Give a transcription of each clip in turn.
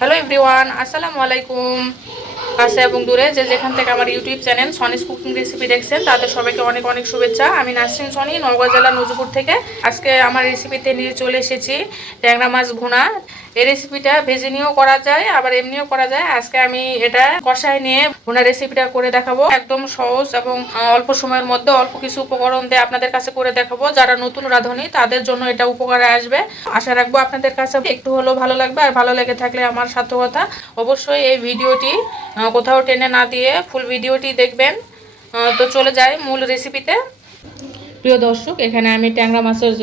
Hello everyone আসসালামু আলাইকুম কাছে এবং দূরে যে যেখান থেকে আমার ইউটিউব চ্যানেল সনিস কুকিং রেসিপি দেখছেন, তাদের সবাইকে অনেক অনেক শুভেচ্ছা। আমি নাসরিন সনি, নওগাঁ জেলা নজরপুর থেকে। আজকে আমার রেসিপিতে নিয়ে চলে এসেছি ট্যাংরা মাছ ভুনা। এই রেসিপিটা ভেজে নিয়েও করা যায়, আবার এমনিও করা যায়। আজকে আমি এটা কষায় নিয়ে ভুনা রেসিপিটা করে দেখাবো। একদম সহজ এবং অল্প সময়ের মধ্যে অল্প কিছু উপকরণ দিয়ে আপনাদের কাছে করে দেখাবো। যারা নতুন রাঁধুনি, তাদের জন্য এটা উপকারে আসবে। আশা রাখব আপনাদের কাছে একটু হলেও ভালো লাগবে। আর ভালো লেগে থাকলে আমার সার্থকতা, অবশ্যই এই ভিডিওটি কোথাও টেনে না দিয়ে ফুল ভিডিওটি দেখবেন। তো চলে যায় মূল রেসিপিতে প্রিয় দর্শক এখানে আমি ট্যাংরা মাছের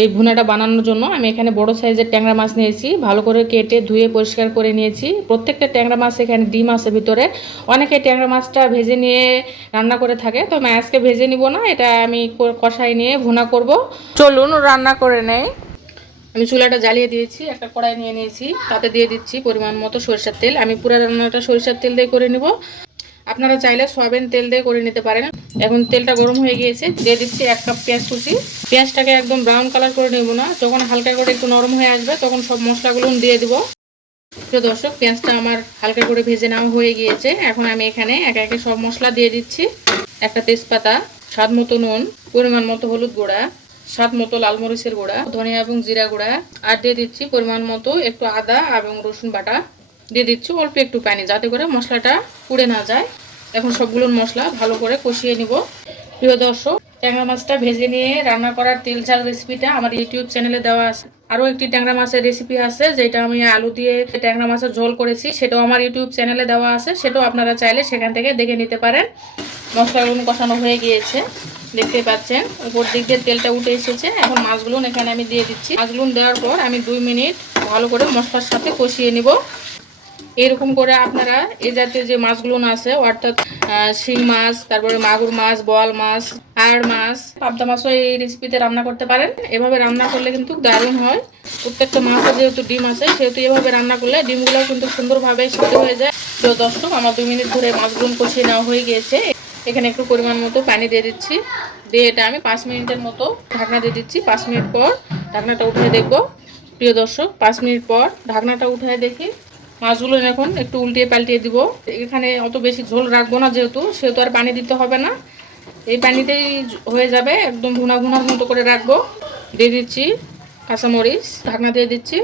এই ভুনাটা বানানোর জন্য আমি এখানে বড় সাইজের ট্যাংরা মাছ নিয়েছি। ভালো করে কেটে ধুয়ে পরিষ্কার করে নিয়েছি। প্রত্যেকটা ট্যাংরা মাছ এখানে ডিম আছে ভিতরে। অনেকে ট্যাংরা মাছটা ভেজে নিয়ে রান্না করে থাকে। তো আমি আজকে ভেজে নিব না এটা আমি কষাই নিয়ে ভুনা করব। চলুন রান্না করে নেই। আমি চুলাটা জ্বালিয়ে দিয়েছি একটা কড়াই নিয়ে নিয়েছি। তাতে দিয়ে দিচ্ছি পরিমাণ মতো সরিষার তেল। আমি পুরো রান্নাটা সরিষার তেল দিয়ে করে নিব। আপনারা চাইলে সয়াবিন তেল দিয়ে করে নিতে পারেন। এখন তেলটা গরম হয়ে গিয়েছে, দিয়ে দিচ্ছি এক কাপ পেঁয়াজ কুচি। পেঁয়াজটাকে একদম ব্রাউন কালার করে নেব না, যখন হালকা করে একটু নরম হয়ে আসবে, তখন সব মশলাগুলো দিয়ে দিব। প্রিয় দর্শক, পেঁয়াজটা আমার হালকা করে ভেজে নেওয়া হয়ে গিয়েছে। এখন আমি এখানে একে একে সব মশলা দিয়ে দিচ্ছি। একটা তেজপাতা, স্বাদ মতো নুন, পরিমাণ মতো হলুদ গুঁড়া, স্বাদ মতো লাল মরিচের গুঁড়া, ধনিয়া এবং জিরা গুঁড়া, আর দিয়ে দিচ্ছি পরিমাণ মতো একটু আদা এবং রসুন বাটা। দিয়ে দিচ্ছি অল্প একটু পানি যাতে করে মশলাটা পুড়ে না যায়। এখন সবগুলো মশলা ভালো করে কষিয়ে নিব। প্রিয় দর্শক, ট্যাংরা মাছটা ভেজে নিয়ে রান্না করার তেল ঝাল রেসিপিটা আমার ইউটিউব চ্যানেলে দেওয়া আছে। আরও একটি ট্যাংরা মাছের রেসিপি আছে, যেটা আমি আলু দিয়ে ট্যাংরা মাছের ঝোল করেছি। সেটাও আমার ইউটিউব চ্যানেলে দেওয়া আছে। সেটাও আপনারা চাইলে সেখান থেকে দেখে নিতে পারেন। মশলাগুলো কষানো হয়ে গিয়েছে। দেখতে পাচ্ছেন, উপর দিক দিয়ে তেলটা উঠে এসেছে। এখন মাছগুলো এখানে আমি দিয়ে দিচ্ছি। মাছগুলো দেওয়ার পর আমি দুই মিনিট ভালো করে মশলার সাথে কষিয়ে নিব। এরকম করে আপনারা এ জাতীয় যে মাছগুলো আছে, অর্থাৎ শিং মাছ, তারপরে মাগুর মাছ বল মাছ আর মাছ, পাবদা মাছও এই রেসিপিতে রান্না করতে পারেন। এভাবে রান্না করলে কিন্তু দারুণ হয়। প্রত্যেকটা মাছের যেহেতু ডিম আছে, সেহেতু এভাবে রান্না করলে ডিমগুলো কিন্তু সুন্দরভাবে সিদ্ধ হয়ে যায়। তো দর্শক, আমার দুই মিনিট ধরে মাছগুলো কষিয়ে নেওয়া হয়ে গিয়েছে। এখানে একটু পরিমাণ মতো পানি দিয়ে দিচ্ছি। দিয়ে এটা আমি পাঁচ মিনিটের মতো ঢাকনা দিয়ে দিচ্ছি। পাঁচ মিনিট পর ঢাকনাটা উঠে দেখব। প্রিয় দর্শক, পাঁচ মিনিট পর ঢাকনাটা উঠায় দেখি। মাছগুলো এখন একটু উল্টিয়ে পাল্টিয়ে দিব। এখানে অত বেশি ঝোল রাখব না যেহেতু, সেহেতু আর পানি দিতে হবে না। এই পানিতেই হয়ে যাবে, একদম ভুনা ভুনার মতো করে রাখব। দিয়ে দিচ্ছি কাঁচামরিচ, ঢাকনা দিয়ে দিচ্ছি।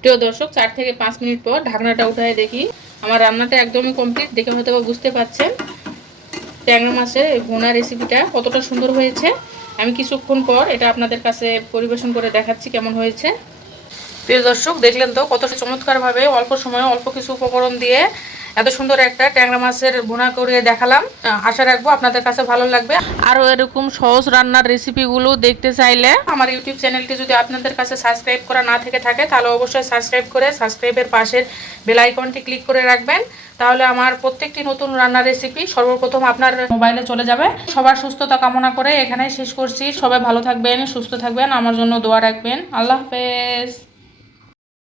প্রিয় দর্শক, চার থেকে পাঁচ মিনিট পর ঢাকনাটা উঠায় দেখি। আমার রান্নাটা একদমই কমপ্লিট দেখে হয়তো বুঝতে পারছেন। ট্যাংরা মাছের ভুনা রেসিপিটা কতটা সুন্দর হয়েছে। আমি কিছুক্ষণ পর এটা আপনাদের কাছে পরিবেশন করে দেখাচ্ছি কেমন হয়েছে। প্রিয় দর্শক, দেখলেন তো কত চমৎকারভাবে অল্প সময়ে অল্প কিছু উপকরণ দিয়ে এত সুন্দর একটা ট্যাংরা মাছের ভুনা করে দেখালাম। আশা রাখব আপনাদের কাছে ভালো লাগবে। আরও এরকম সহজ রান্নার রেসিপিগুলো দেখতে চাইলে আমার ইউটিউব চ্যানেলটি যদি আপনাদের কাছে সাবস্ক্রাইব করা না থেকে থাকে, তাহলে অবশ্যই সাবস্ক্রাইব করে সাবস্ক্রাইবের পাশের বেল আইকনটি ক্লিক করে রাখবেন। তাহলে আমার প্রত্যেকটি নতুন রান্নার রেসিপি সর্বপ্রথম আপনার মোবাইলে চলে যাবে। সবার সুস্থতা কামনা করে এখানে শেষ করছি। সবাই ভালো থাকবেন, সুস্থ থাকবেন। আমার জন্য দোয়া রাখবেন। আল্লাহ হাফেজ।